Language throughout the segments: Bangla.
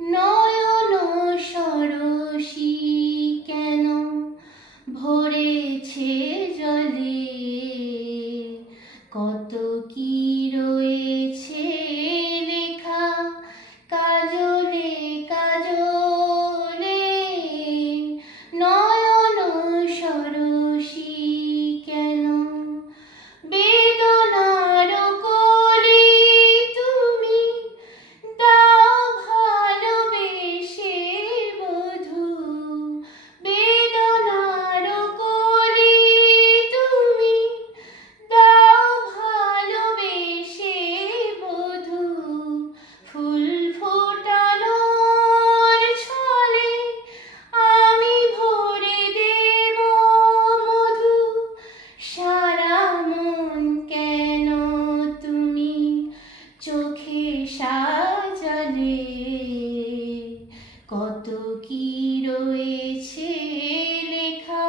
নয়ন সরসী কেন ভরেছে জলে, কত কি রয়েছে লেখা কাজলে কাজলে। নয়ন সরসী কেন বেদনার কলি তুমি দাও ভালোবেসে বধূ। বেদনার কলি তুমি দাও ভালোবেসে বধূ। ফুল ফোটানোর ছলে আমি ভরে দেব মধু। সারা মন কেন তুমি চোখে সাজালে, কত কি রয়েছে লেখা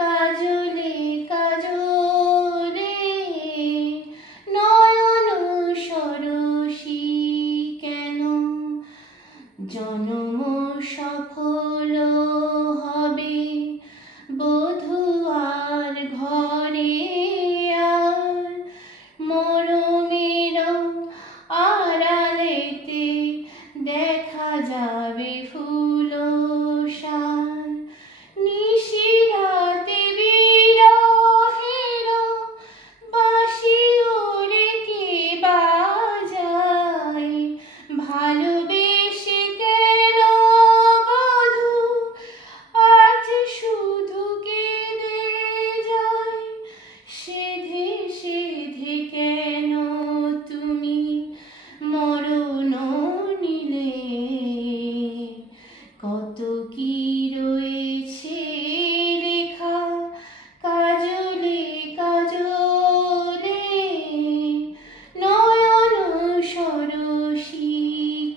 কাজলে কাজলে। নয়ন সরসী কেন জনম সফল হবে বধূ আর ঘরে আর মরমের আড়ালেতে দেখা যাবে ফুল সার। নিশিরাতে বিরহের বাঁশি ওরে কে বাজায়, ভালোবেসে কেন বধূ আজ শুধু কেঁদে যায়। সেধে সেধে কেন তুমি মরণ নিলে, কত কি রয়েছে লেখা কাজলে কাজলে। নয়ন সরসী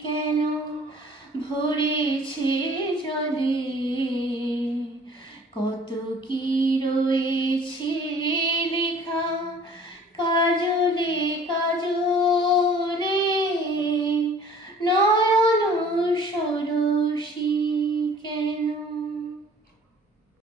কেন ভরেছে জলে, কত কি রয়েছে